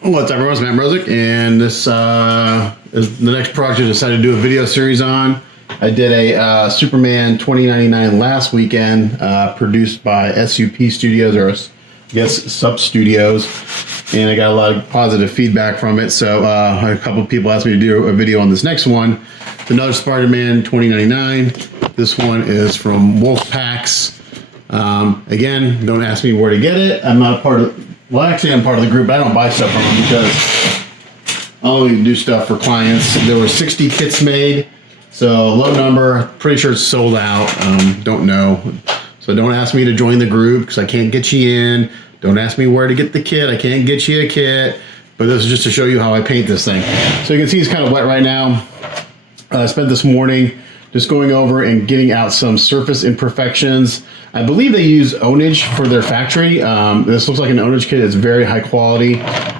What's up, everyone? It's Matt Mrozik, and this is the next project I decided to do a video series on. I did a Superman 2099 last weekend, produced by SUP Studios, or I guess Sup Studios, and I got a lot of positive feedback from it. So a couple of people asked me to do a video on this next one. It's another Spider-Man 2099. This one is from Wolf Pax. Again, don't ask me where to get it. I'm not a part of. Well, actually, I'm part of the group, but I don't buy stuff from them because I only do stuff for clients. There were 60 kits made, so low number. Pretty sure it's sold out. Don't know. So don't ask me to join the group because I can't get you in. Don't ask me where to get the kit. I can't get you a kit. But this is just to show you how I paint this thing. So you can see it's kind of wet right now. I spent this morning just going over and getting out some surface imperfections. I believe they use ownage for their factory. This looks like an ownage kit. It's very high quality,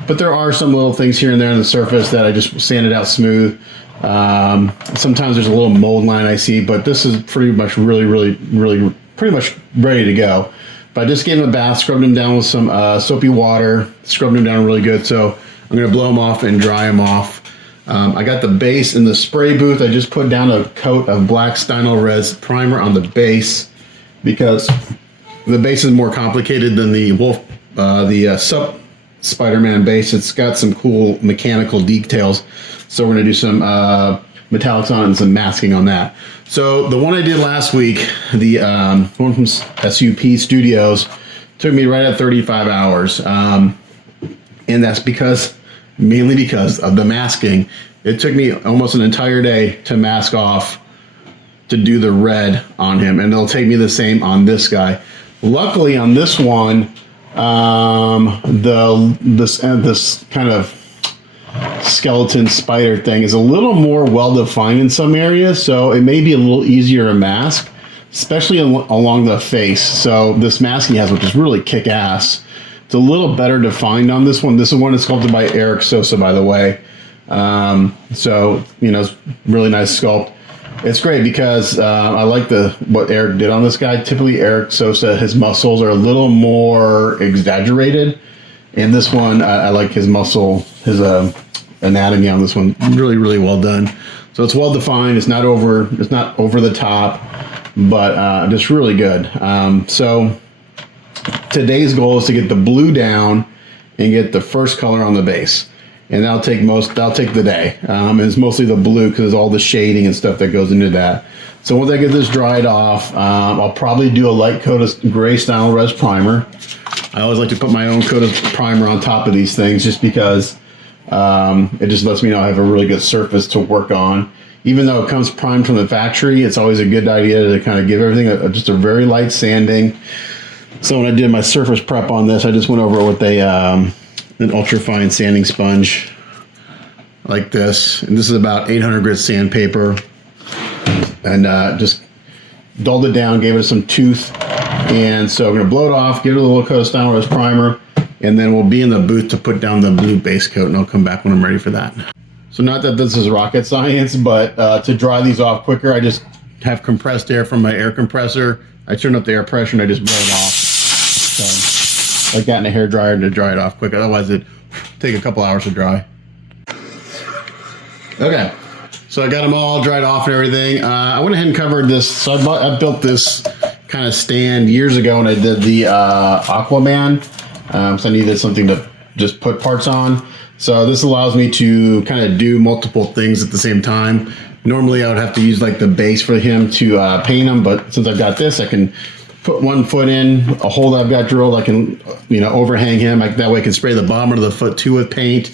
but there are some little things here and there on the surface that I just sanded out smooth. Sometimes there's a little mold line I see, but this is pretty much pretty much ready to go. But I just gave him a bath, scrubbed him down with some soapy water, scrubbed him down really good. So I'm gonna blow him off and dry him off. I got the base in the spray booth. I just put down a coat of black Stynol Res primer on the base because the base is more complicated than the Sup Spider-Man base. It's got some cool mechanical details. So we're gonna do some metallics on it and some masking on that. So the one I did last week, the one from SUP Studios, took me right at 35 hours. And that's mainly because of the masking. It took me almost an entire day to mask off to do the red on him, and it'll take me the same on this guy. Luckily on this one, this kind of skeleton spider thing is a little more well defined in some areas, so it may be a little easier to mask, especially along the face. So this mask he has, which is really kick ass. It's a little better defined on this one. This is one that's sculpted by Eric Sossa, by the way. So, you know, it's really nice sculpt. It's great because I like what Eric did on this guy. Typically, Eric Sossa, his muscles are a little more exaggerated. And this one, I like his anatomy on this one. Really well done. So it's well defined. It's not over the top, but just really good. So today's goal is to get the blue down and get the first color on the base, and that'll take the day. It's mostly the blue because all the shading and stuff that goes into that. So once I get this dried off, I'll probably do a light coat of gray Stynol Res primer. I always like to put my own coat of primer on top of these things just because it just lets me know I have a really good surface to work on. Even though it comes primed from the factory, it's always a good idea to kind of give everything just a very light sanding. So when I did my surface prep on this, I just went over it with an ultra fine sanding sponge like this. And this is about 800 grit sandpaper. And just dulled it down, gave it some tooth. And so I'm going to blow it off, give it a little coat of Stynol Res primer, and then we'll be in the booth to put down the blue base coat, and I'll come back when I'm ready for that. So not that this is rocket science, but to dry these off quicker, I just have compressed air from my air compressor. I turn up the air pressure and I just blow it off. So, like that in a hairdryer to dry it off quick. Otherwise it'd take a couple hours to dry. Okay, so I got them all dried off and everything. I went ahead and covered this. So I built this kind of stand years ago when I did the Aquaman. So I needed something to just put parts on. So this allows me to kind of do multiple things at the same time. Normally I would have to use like the base for him to paint him, but since I've got this, I can put one foot in, a hole that I've got drilled, I can, overhang him. That way I can spray the bottom of the foot too with paint.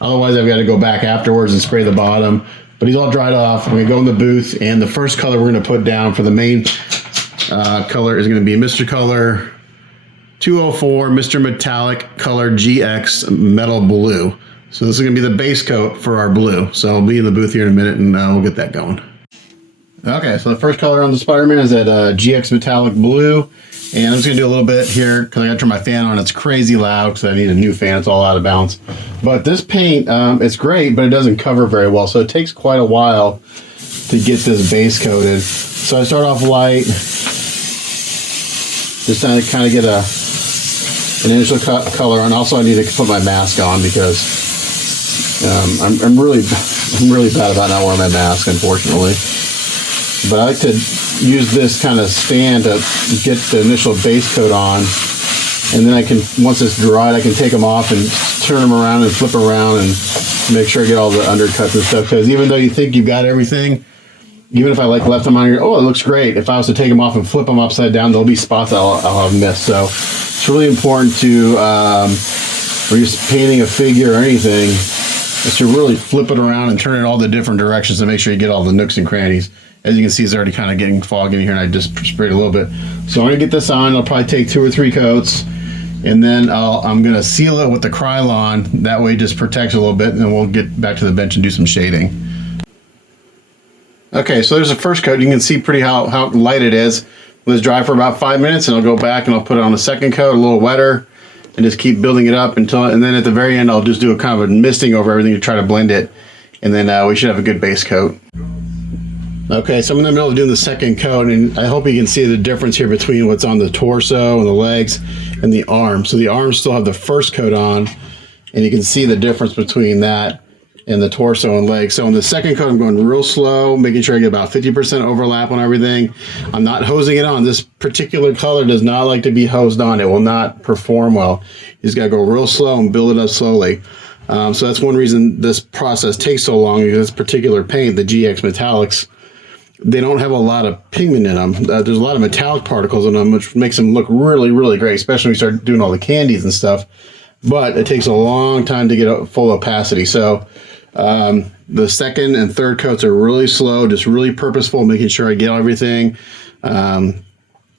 Otherwise I've got to go back afterwards and spray the bottom. But he's all dried off. We're gonna go in the booth, and the first color we're gonna put down for the main color is gonna be Mr. Color 204 Mr. Metallic Color GX Metal Blue. So this is gonna be the base coat for our blue. So I'll be in the booth here in a minute, and we'll get that going. Okay, so the first color on the Spider-Man is that GX Metallic Blue. And I'm just gonna do a little bit here because I gotta turn my fan on. It's crazy loud because I need a new fan. It's all out of balance. But this paint, it's great, but it doesn't cover very well. So it takes quite a while to get this base coated. So I start off light, just trying to kind of get a an initial color on. Also, I need to put my mask on because I'm really bad about not wearing my mask, unfortunately. But I like to use this kind of stand to get the initial base coat on, and then I can, once it's dried, I can take them off and turn them around and flip around and make sure I get all the undercuts and stuff. Because even though you think you've got everything, even if I left them on here, oh, it looks great. If I was to take them off and flip them upside down, there'll be spots I'll have missed. So it's really important to, when you're painting a figure or anything, is to really flip it around and turn it all the different directions to make sure you get all the nooks and crannies. As you can see, it's already kind of getting foggy in here, and I just sprayed a little bit. So I'm gonna get this on. I'll probably take 2 or 3 coats, and then I'm gonna seal it with the Krylon. That way it just protects a little bit, and then we'll get back to the bench and do some shading. Okay, so there's the first coat. You can see pretty how light it is. Let this dry for about 5 minutes, and I'll go back and I'll put it on a second coat, a little wetter, and just keep building it up and then at the very end, I'll just do a kind of a misting over everything to try to blend it, and then we should have a good base coat. Okay, so I'm in the middle of doing the second coat, and I hope you can see the difference here between what's on the torso and the legs and the arms. So the arms still have the first coat on, and you can see the difference between that and the torso and legs. So in the second coat, I'm going real slow, making sure I get about 50% overlap on everything. I'm not hosing it on. This particular color does not like to be hosed on. It will not perform well. You just gotta go real slow and build it up slowly. So that's one reason this process takes so long, because this particular paint, the GX Metallics, they don't have a lot of pigment in them. There's a lot of metallic particles in them, which makes them look really, really great, especially when you start doing all the candies and stuff. But it takes a long time to get a full opacity. So the second and third coats are really slow, just really purposeful, making sure I get everything. But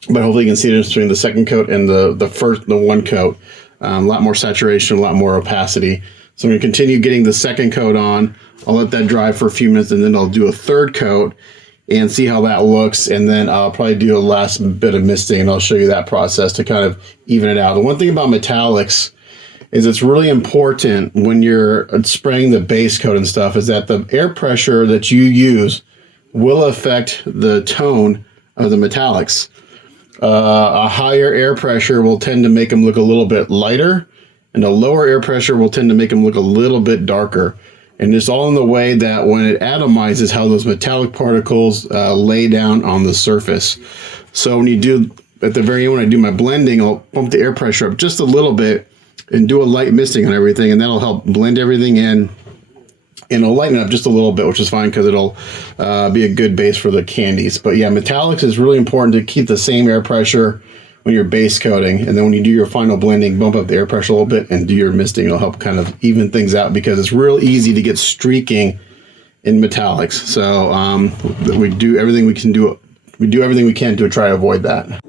hopefully you can see the difference between the second coat and the one coat. A lot more saturation, a lot more opacity. So I'm going to continue getting the second coat on. I'll let that dry for a few minutes, and then I'll do a third coat and see how that looks. And then I'll probably do a last bit of misting, and I'll show you that process to kind of even it out. The one thing about metallics is it's really important when you're spraying the base coat and stuff is that the air pressure that you use will affect the tone of the metallics. A higher air pressure will tend to make them look a little bit lighter, and a lower air pressure will tend to make them look a little bit darker. And it's all in the way that when it atomizes, how those metallic particles lay down on the surface. So when you do, at the very end, when I do my blending, I'll pump the air pressure up just a little bit and do a light misting on everything, and that'll help blend everything in, and it'll lighten it up just a little bit, which is fine because it'll be a good base for the candies. But yeah, metallics is really important to keep the same air pressure when you're base coating, and then when you do your final blending, bump up the air pressure a little bit and do your misting. It'll help kind of even things out, because it's real easy to get streaking in metallics. So we do everything we can do. We do everything we can to try to avoid that.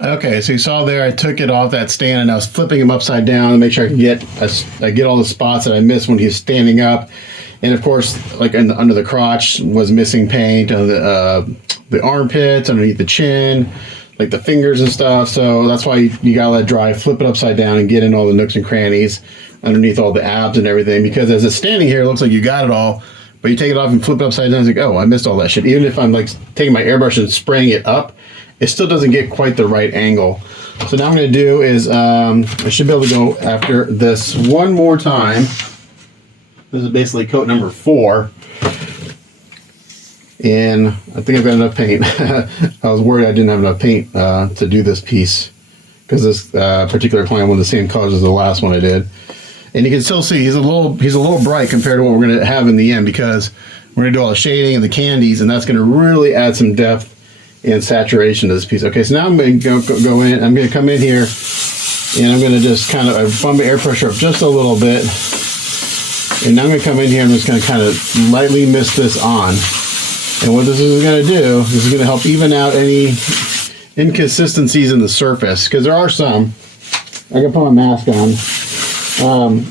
Okay, so you saw there, I took it off that stand and I was flipping him upside down to make sure I get all the spots that I missed when he's standing up. And of course, like under the crotch was missing paint, on the armpits, underneath the chin, like the fingers and stuff. So that's why you gotta let it dry, flip it upside down, and get in all the nooks and crannies underneath all the abs and everything. Because as it's standing here, it looks like you got it all, but you take it off and flip it upside down, it's like, oh, I missed all that shit. Even if I'm like taking my airbrush and spraying it up, it still doesn't get quite the right angle. So now I'm going to do is, I should be able to go after this one more time. This is basically coat number 4. And I think I've got enough paint. I was worried I didn't have enough paint to do this piece, because this particular client was the same colors as the last one I did. And you can still see he's a little bright compared to what we're going to have in the end, because we're going to do all the shading and the candies, and that's going to really add some depth and saturation to this piece. Okay, so now I'm going to go in. I'm going to come in here, and I'm going to just kind of bump the air pressure up just a little bit. And now I'm going to come in here. I'm just going to kind of lightly mist this on. And what this is going to do, this is going to help even out any inconsistencies in the surface, because there are some. I can put my mask on.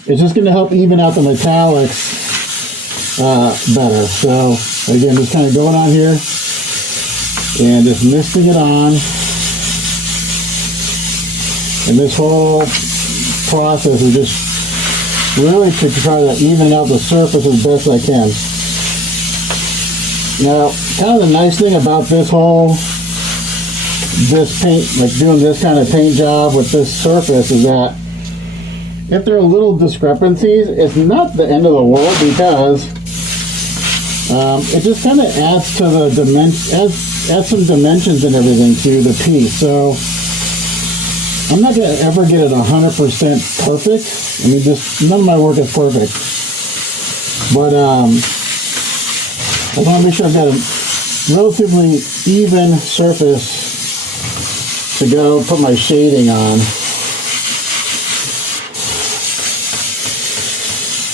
It's just going to help even out the metallics better. So again, just kind of going on here and just misting it on. And this whole process is just really to try to even out the surface as best I can. Now, kind of the nice thing about this paint, like doing this kind of paint job with this surface, is that if there are little discrepancies, it's not the end of the world, because it just kind of adds to the adds some dimensions and everything to the piece. So I'm not going to ever get it 100% perfect. I mean, just none of my work is perfect. But I want to make sure I've got a relatively even surface to go put my shading on.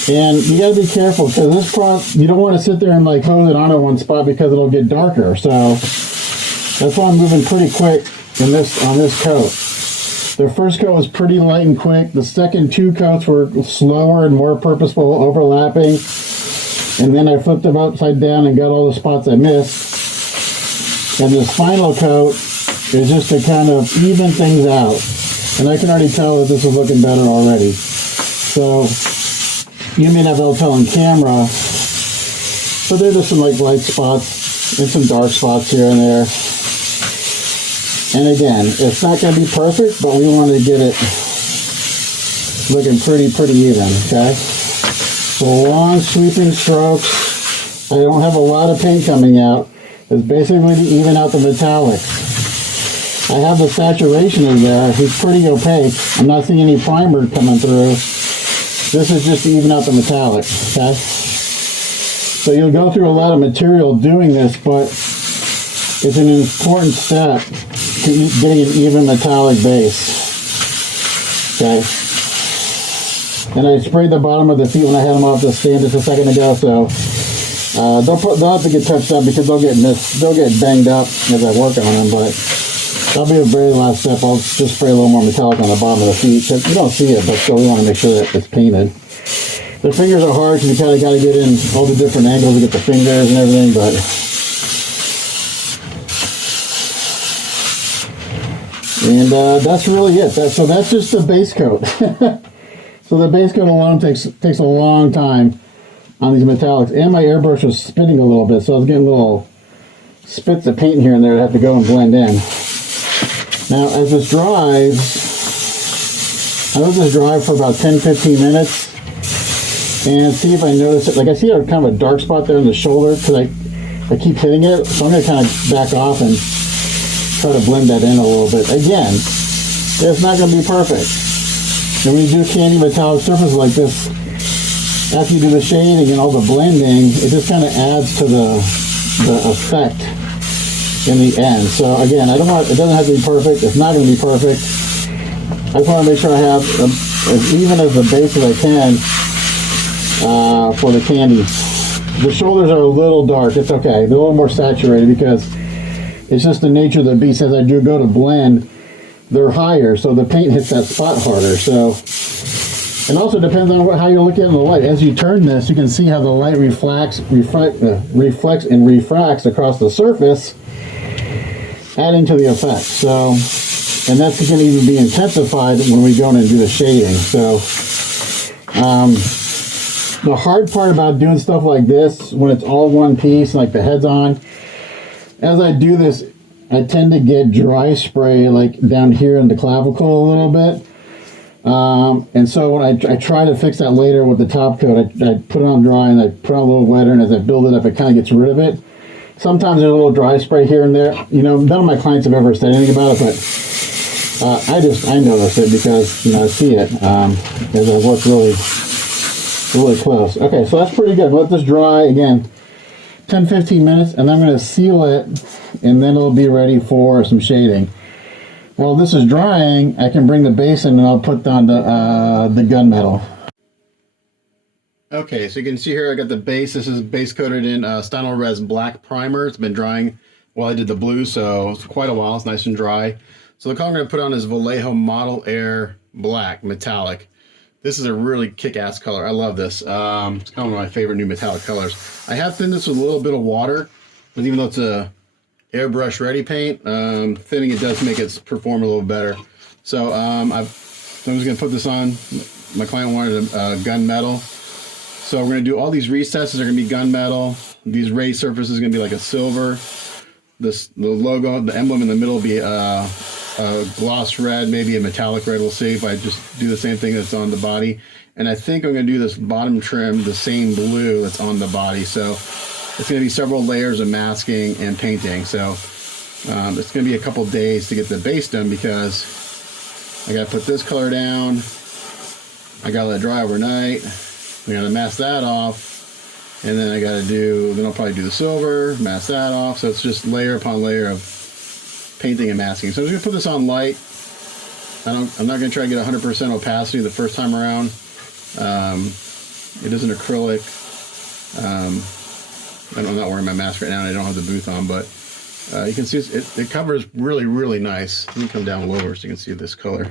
And you got to be careful, because this prop, you don't want to sit there and like hose it on in one spot, because it'll get darker. So that's why I'm moving pretty quick on this coat. The first coat was pretty light and quick. The second 2 coats were slower and more purposeful, overlapping. And then I flipped them upside down and got all the spots I missed. And this final coat is just to kind of even things out. And I can already tell that this is looking better already. So you may not be able to tell on camera, but there's just some like light spots and some dark spots here and there. And again, it's not going to be perfect, but we want to get it looking pretty even, okay? So long sweeping strokes. I don't have a lot of paint coming out. It's basically to even out the metallics. I have the saturation in there. It's pretty opaque. I'm not seeing any primer coming through. This is just to even out the metallics, okay? So you'll go through a lot of material doing this, but it's an important step to getting an even metallic base, okay? And I sprayed the bottom of the feet when I had them off the stand just a second ago, so they'll have to get touched up, because they'll get banged up as I work on them, but that'll be the very last step. I'll just spray a little more metallic on the bottom of the feet, because you don't see it, but still we want to make sure that it's painted. The fingers are hard, because you kind of got to get in all the different angles to get the fingers and everything, but that's really it. So that's just the base coat. So the base coat alone takes a long time on these metallics, and my airbrush was spitting a little bit, so I was getting little spits of paint here and there that have to go and blend in. Now, as this dries, I let this dry for about 10-15 minutes and see if I notice it. Like, I see a kind of a dark spot there in the shoulder, because I keep hitting it, so I'm going to kind of back off and try to blend that in a little bit. Again, it's not going to be perfect. And when you do candy metallic surfaces like this, after you do the shading and all the blending, it just kind of adds to the effect in the end. So again, it doesn't have to be perfect. It's not going to be perfect. I just want to make sure I have as even as the base as I can for the candy. The shoulders are a little dark. It's okay. They're a little more saturated because it's just the nature of the beast. As I do go to blend, they're higher, so the paint hits that spot harder. So, and also depends on how you're looking at the light. As you turn this, you can see how the light reflects and refracts across the surface, adding to the effect. So, and that's going to even be intensified when we go in and do the shading. So, the hard part about doing stuff like this, when it's all one piece, like the head's on, as I do this, I tend to get dry spray like down here in the clavicle a little bit. And so when I try to fix that later with the top coat, I put it on dry and I put on a little wetter, and as I build it up, it kind of gets rid of it. Sometimes there's a little dry spray here and there. You know, none of my clients have ever said anything about it, but I notice it because, you know, I see it as I work really close. Okay, so that's pretty good. Let this dry again 10-15 minutes, and I'm going to seal it, and then it'll be ready for some shading. While this is drying, I can bring the base in and I'll put down the gunmetal. Okay, so you can see here I got the base. This is base coated in Stynylrez Res black primer. It's been drying while I did the blue, so it's quite a while. It's nice and dry. So the color I'm going to put on is Vallejo Model Air Black Metallic. This is a really kick-ass color. I love this. It's kind of one of my favorite new metallic colors. I have thinned this with a little bit of water, but even though it's a airbrush ready paint, thinning it does make it perform a little better. So I'm just going to put this on. My client wanted a gunmetal. So we're going to do all these recesses are going to be gunmetal. These raised surfaces is going to be like a silver. The logo, the emblem in the middle will be a gloss red, maybe a metallic red. We'll see if I just do the same thing that's on the body. And I think I'm going to do this bottom trim the same blue that's on the body. So it's going to be several layers of masking and painting. So it's going to be a couple days to get the base done because I got to put this color down. I got to let it dry overnight. I got to mask that off. And then then I'll probably do the silver, mask that off. So it's just layer upon layer of painting and masking. So I'm just going to put this on light. I'm not going to try to get 100% opacity the first time around. It is an acrylic. I'm not wearing my mask right now and I don't have the booth on, but you can see it covers really, really nice. Let me come down lower so you can see this color.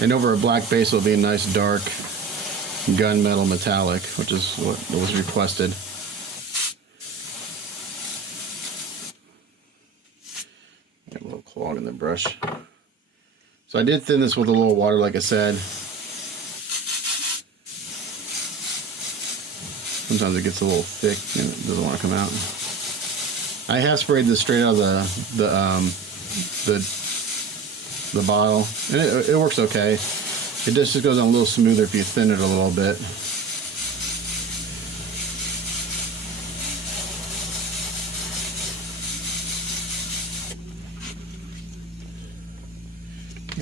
And over a black base will be a nice dark gunmetal metallic, which is what was requested. Got a little clog in the brush. So I did thin this with a little water, like I said. Sometimes it gets a little thick and it doesn't want to come out. I have sprayed this straight out of the bottle, and it works okay. It just goes on a little smoother if you thin it a little bit.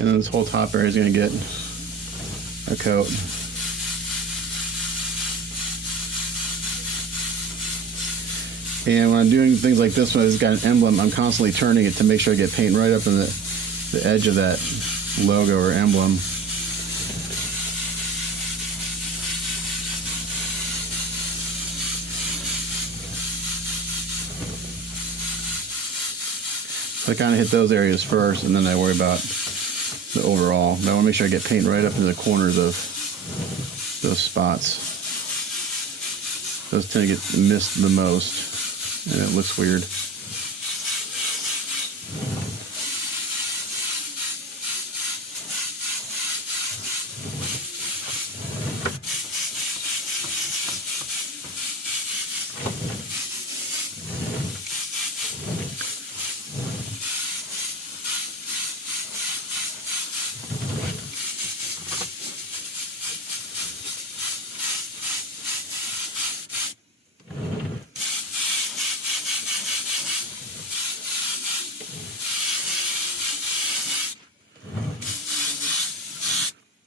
And then this whole top area is going to get a coat. And when I'm doing things like this one, it's got an emblem, I'm constantly turning it to make sure I get paint right up in the edge of that logo or emblem. So I kind of hit those areas first, and then I worry about the overall. But I want to make sure I get paint right up in the corners of those spots. Those tend to get missed the most, and it looks weird.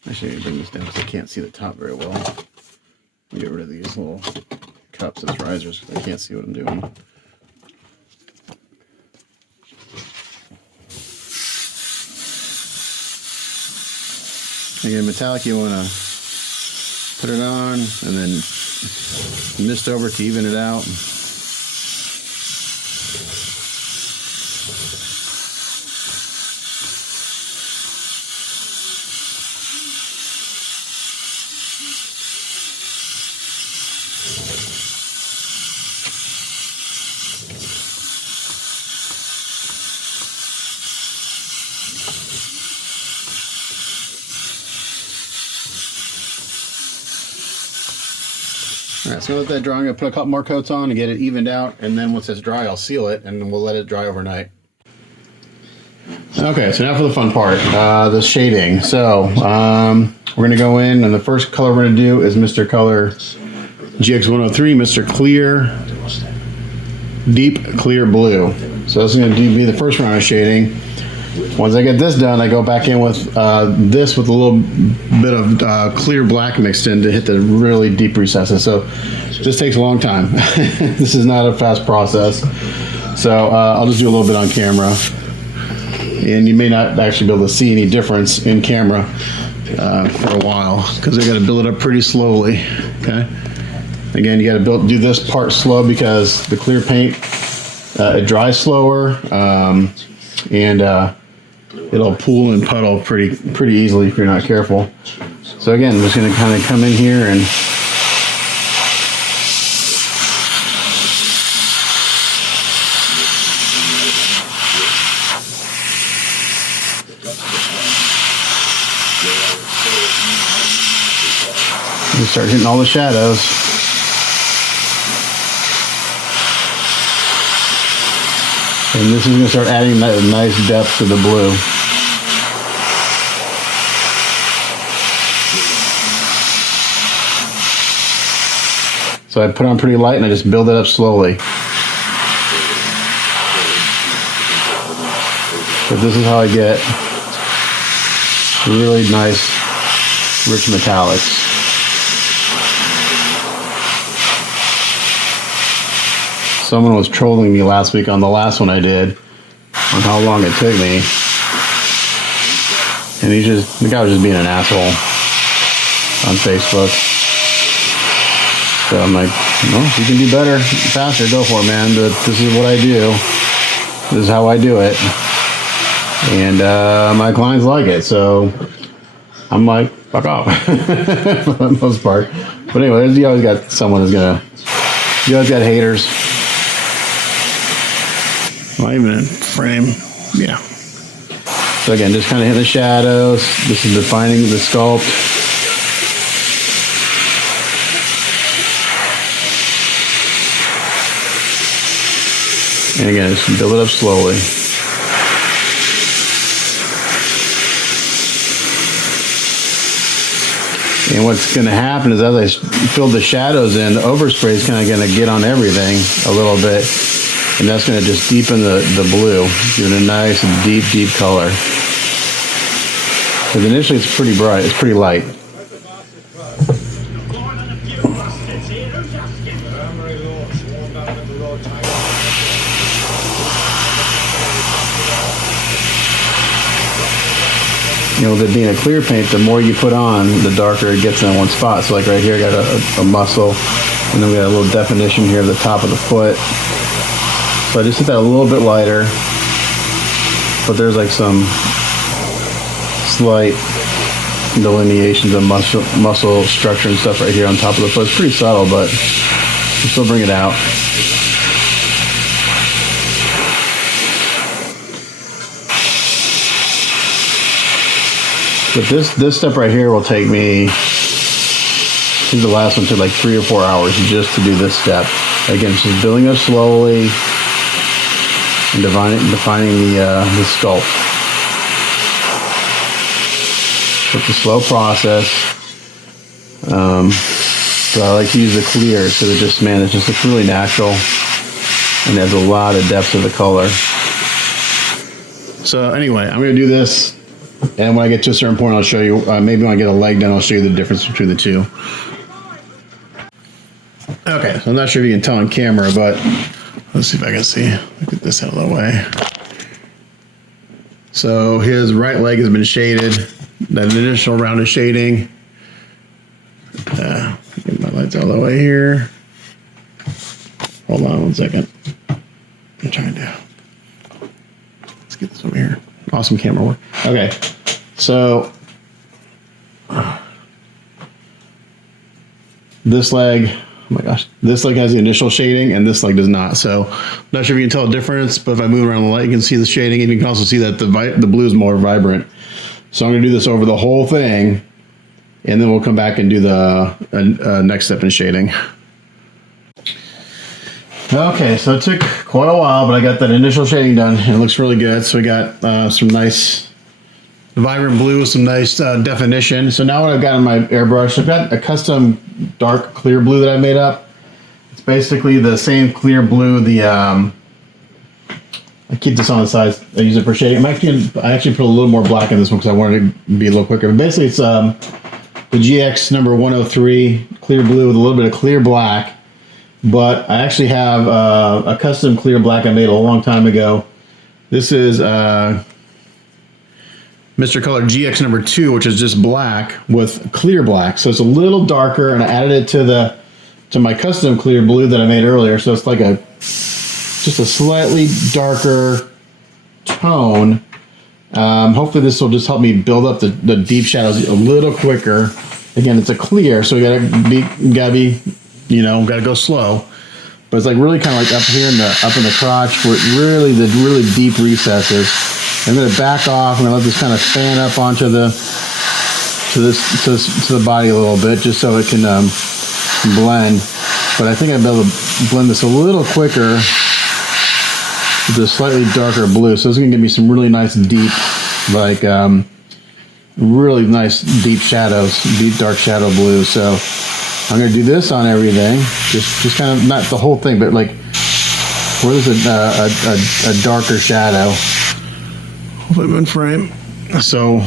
Actually, bring this down because I can't see the top very well. Let me get rid of these little cups as risers because I can't see what I'm doing. Again, metallic, you want to Put it on, and then mist over to even it out. Alright, so let that dry. I'm going to put a couple more coats on to get it evened out, and then once it's dry, I'll seal it, and then we'll let it dry overnight. Okay, so now for the fun part, the shading. So, we're going to go in, and the first color we're going to do is Mr. Color GX103, Mr. Clear, Deep Clear Blue. So this is going to be the first round of shading. Once I get this done, I go back in with this with a little bit of clear black mixed in to hit the really deep recesses. So this takes a long time. This is not a fast process. So I'll just do a little bit on camera. And you may not actually be able to see any difference in camera for a while because I got to build it up pretty slowly. Okay. Again, you got to do this part slow because the clear paint, it dries slower. And it'll pool and puddle pretty easily if you're not careful. So again, I'm just going to kind of come in here and start hitting all the shadows. And this is going to start adding that nice depth to the blue. So I put on pretty light and I just build it up slowly. But this is how I get really nice, rich metallics. Someone was trolling me last week on the last one I did on how long it took me. And the guy was just being an asshole on Facebook. So I'm like, well, if you can do better, faster, go for it, man. But this is what I do. This is how I do it. And my clients like it. So I'm like, fuck off for the most part. But anyway, you always got someone who's gonna, you always got haters. Well, even in frame, yeah. So again, just kind of hit the shadows. This is defining the sculpt. And again, just build it up slowly. And what's going to happen is as I fill the shadows in, the overspray is kind of going to get on everything a little bit. And that's going to just deepen the blue, giving a nice deep color. Because initially it's pretty bright, it's pretty light. You know, with it being a clear paint, the more you put on, the darker it gets in one spot. So like right here, I got a muscle, and then we got a little definition here at the top of the foot. So I just hit that a little bit lighter, but there's like some slight delineations of muscle structure and stuff right here on top of the foot. It's pretty subtle, but you still bring it out. But this step right here will take me, I think the last one took like 3 or 4 hours just to do this step. Again, just building up slowly and defining the sculpt. It's a slow process. So I like to use the clear so it just looks really natural and adds a lot of depth to the color. So anyway, I'm going to do this. And when I get to a certain point, I'll show you, maybe when I get a leg done, I'll show you the difference between the two. Okay, so I'm not sure if you can tell on camera, but let's see if I can see. Get this out of the way. So his right leg has been shaded. That initial round of shading. out of the way here. Hold on 1 second. I'm trying to. Let's get this over here. Awesome camera work. Okay, so this leg, oh my gosh, this leg has the initial shading and this leg does not. So I'm not sure if you can tell the difference, but if I move around the light, you can see the shading, and you can also see that the blue is more vibrant. So I'm gonna do this over the whole thing, and then we'll come back and do the next step in shading. Okay, so it took quite a while, but I got that initial shading done, and it looks really good. So we got some nice vibrant blue with some nice definition. So now what I've got in my airbrush, I've got a custom dark clear blue that I made up. It's basically the same clear blue. I keep this on the sides. I use it for shading. I actually put a little more black in this one because I wanted to be a little quicker. But basically, it's the GX number 103 clear blue with a little bit of clear black. But I actually have a custom clear black I made a long time ago. This is Mr. Color GX number 2, which is just black with clear black. So it's a little darker, and I added it to my custom clear blue that I made earlier. So it's like just a slightly darker tone. Hopefully this will just help me build up the deep shadows a little quicker. Again, it's a clear, so we gotta go slow. But it's like really kind of like up here up in the crotch, where the really deep recesses. I'm gonna back off. I'm gonna let this kind of fan up onto the body a little bit, just so it can blend. But I think I'll be able to blend this a little quicker with a slightly darker blue. So it's gonna give me some really nice deep, like really nice deep shadows, deep dark shadow blue. So I'm gonna do this on everything, just kind of, not the whole thing, but like where there's a darker shadow. Hopefully I'm in frame. So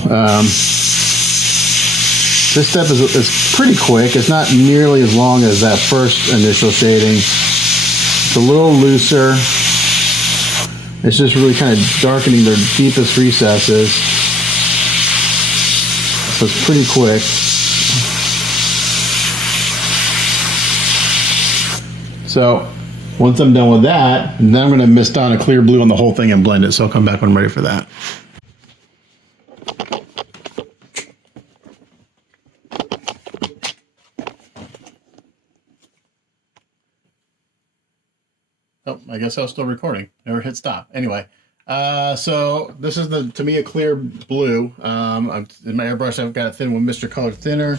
this step is pretty quick. It's not nearly as long as that first initial shading. It's a little looser. It's just really kind of darkening their deepest recesses. So it's pretty quick. So once I'm done with that, then I'm going to mist on a clear blue on the whole thing and blend it. So I'll come back when I'm ready for that. Oh, I guess I was still recording. Never hit stop. Anyway, so this is to me a clear blue. In my airbrush, I've got it thin with Mr. Color thinner.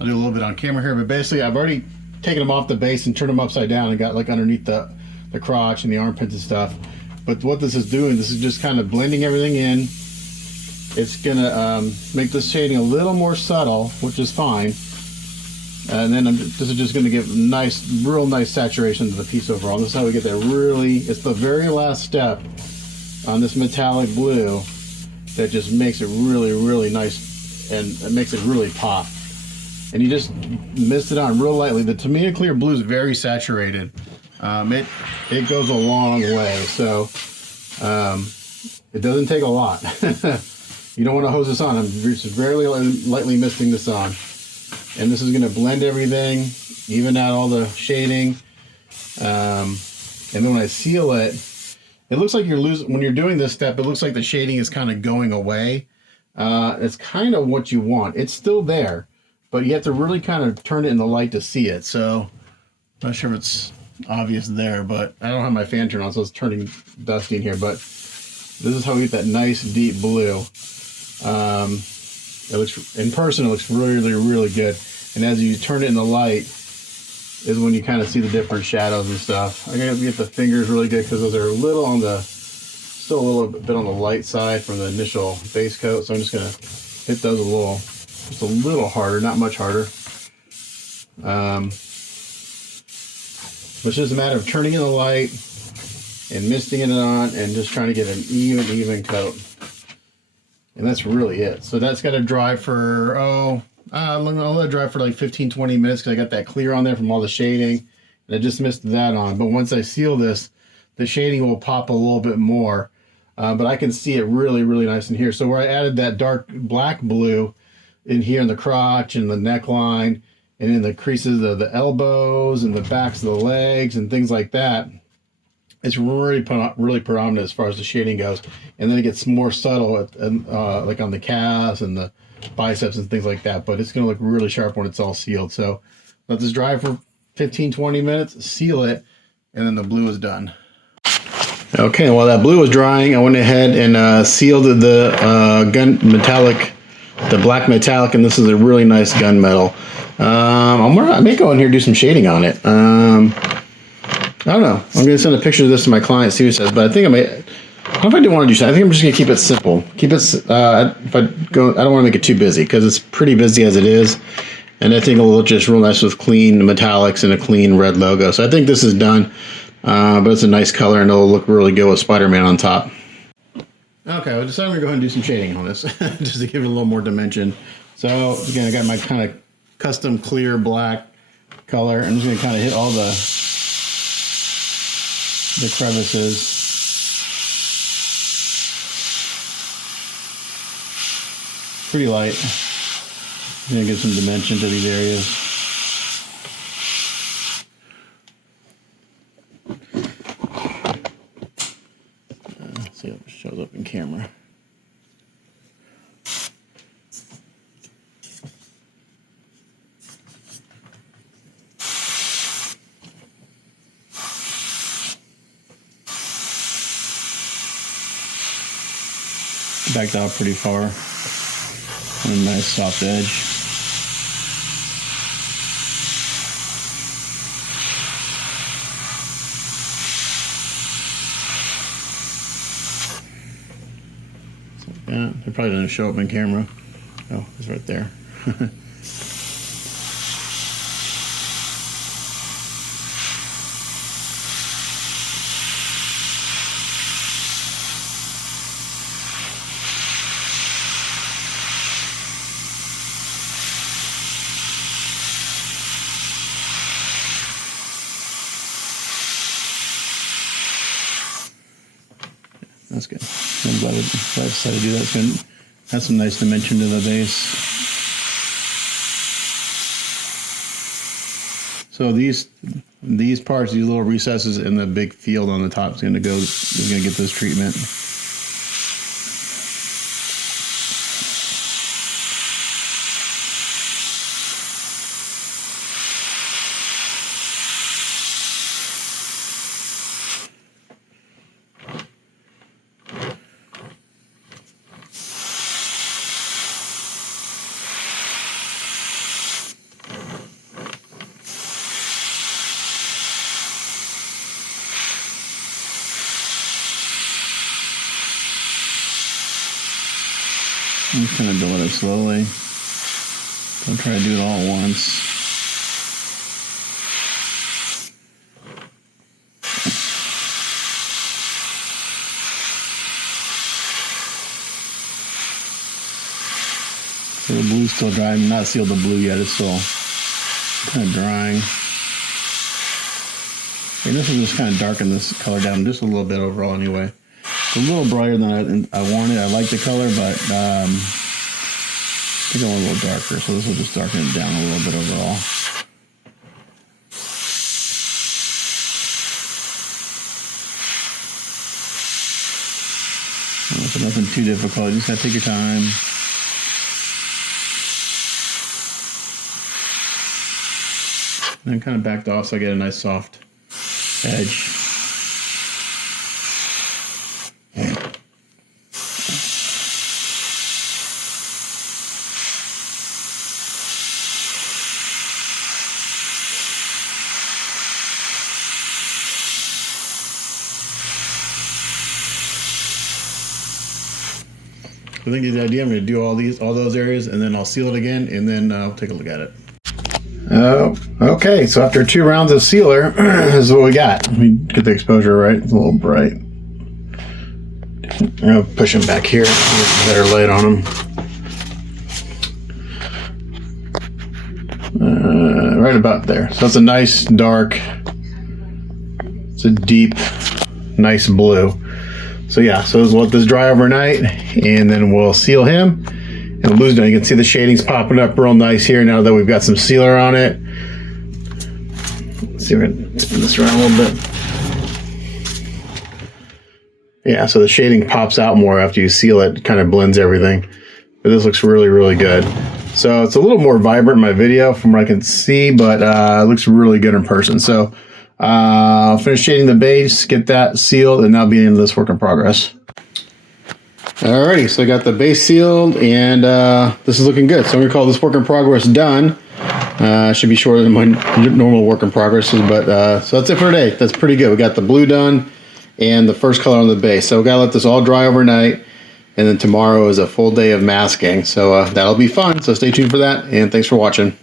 I'll do a little bit on camera here, but basically I've already taken them off the base and turned them upside down and got like underneath the crotch and the armpits and stuff. But what this is doing, this is just kind of blending everything in. It's gonna make this shading a little more subtle, which is fine. And then this is just gonna give real nice saturation to the piece overall. This is how we get that really, it's the very last step on this metallic blue that just makes it really, really nice, and it makes it really pop. And you just mist it on real lightly. The Tamiya Clear Blue is very saturated. It goes a long way, so it doesn't take a lot. You don't want to hose this on. I'm just very lightly misting this on. And this is going to blend everything, even out all the shading. And then when I seal it, it looks like when you're doing this step, it looks like the shading is kind of going away. It's kind of what you want. It's still there, but you have to really kind of turn it in the light to see it. So I'm not sure if it's obvious there, but I don't have my fan turned on, so it's turning dusty in here. But this is how we get that nice deep blue. It looks, in person, it looks really, really good. And as you turn it in the light is when you kind of see the different shadows and stuff. I gotta get the fingers really good because those are a little still a little bit on the light side from the initial base coat. So I'm just gonna hit those just a little harder, not much harder. It's just a matter of turning in the light and misting it on and just trying to get an even coat. And that's really it. So that's got to dry for, I'll let it dry for like 15-20 minutes because I got that clear on there from all the shading. And I just misted that on. But once I seal this, the shading will pop a little bit more. But I can see it really, really nice in here. So where I added that dark black blue in here in the crotch and the neckline and in the creases of the elbows and the backs of the legs and things like that. It's really predominant as far as the shading goes, and then it gets more subtle like on the calves and the biceps and things like that. But it's going to look really sharp when it's all sealed. So let this dry for 15-20 minutes, seal it, and then the blue is done. Okay, while that blue was drying, I went ahead and sealed the gun metallic, the black metallic, and this is a really nice gunmetal. I may go in here and do some shading on it. I don't know. I'm going to send a picture of this to my client, see what it says. But I think I may. I don't know if I do want to do something. I think I'm just going to keep it simple. Keep it. If I go, I don't want to make it too busy because it's pretty busy as it is. And I think it'll look just real nice with clean metallics and a clean red logo. So I think this is done. But it's a nice color and it'll look really good with Spider-Man on top. Okay, I decided I'm going to go ahead and do some shading on this just to give it a little more dimension. So again, I got my kind of custom clear black color. I'm just going to kind of hit all the crevices. Pretty light. I'm going to give some dimension to these areas. See if it shows up in camera. Backed out pretty far. And a nice soft edge. Yeah, it probably doesn't show up in camera. Oh, it's right there. That's good. I'm glad I decided to do that. It's going to add some nice dimension to the base. So these parts, these little recesses in the big field on the top is going to get this treatment. I'm just going to build it slowly. Don't try to do it all at once. So the blue's still dry. I'm not sealed the blue yet. It's still kind of drying. And this will just kind of darken this color down just a little bit overall anyway. It's a little brighter than I wanted. I like the color, but I think I want a little darker, so this will just darken it down a little bit overall. So nothing too difficult. You just gotta take your time. And then kind of backed off so I get a nice soft edge. I think the idea, I'm going to do all those areas, and then I'll seal it again, and then I'll take a look at it. Okay, so after 2 rounds of sealer, this is what we got. Let me get the exposure right. It's a little bright. I'm going to push them back here, get a better light on them. Right about there. So it's a nice dark, it's a deep, nice blue. So yeah, so let's let this dry overnight, and then we'll seal him, and losing it. You can see the shadings popping up real nice here now that we've got some sealer on it. Let's see if I can spin this around a little bit. Yeah, so the shading pops out more after you seal it. It kind of blends everything. But this looks really, really good. So it's a little more vibrant in my video from what I can see, but it looks really good in person. So I'll finish shading the base, get that sealed, and that'll be the end of this work in progress. Alrighty, so I got the base sealed, and this is looking good. So I'm gonna call this work in progress done. Should be shorter than my normal work in progresses, but so that's it for today. That's pretty good. We got the blue done and the first color on the base. So we gotta let this all dry overnight, and then tomorrow is a full day of masking. So that'll be fun. So stay tuned for that, and thanks for watching.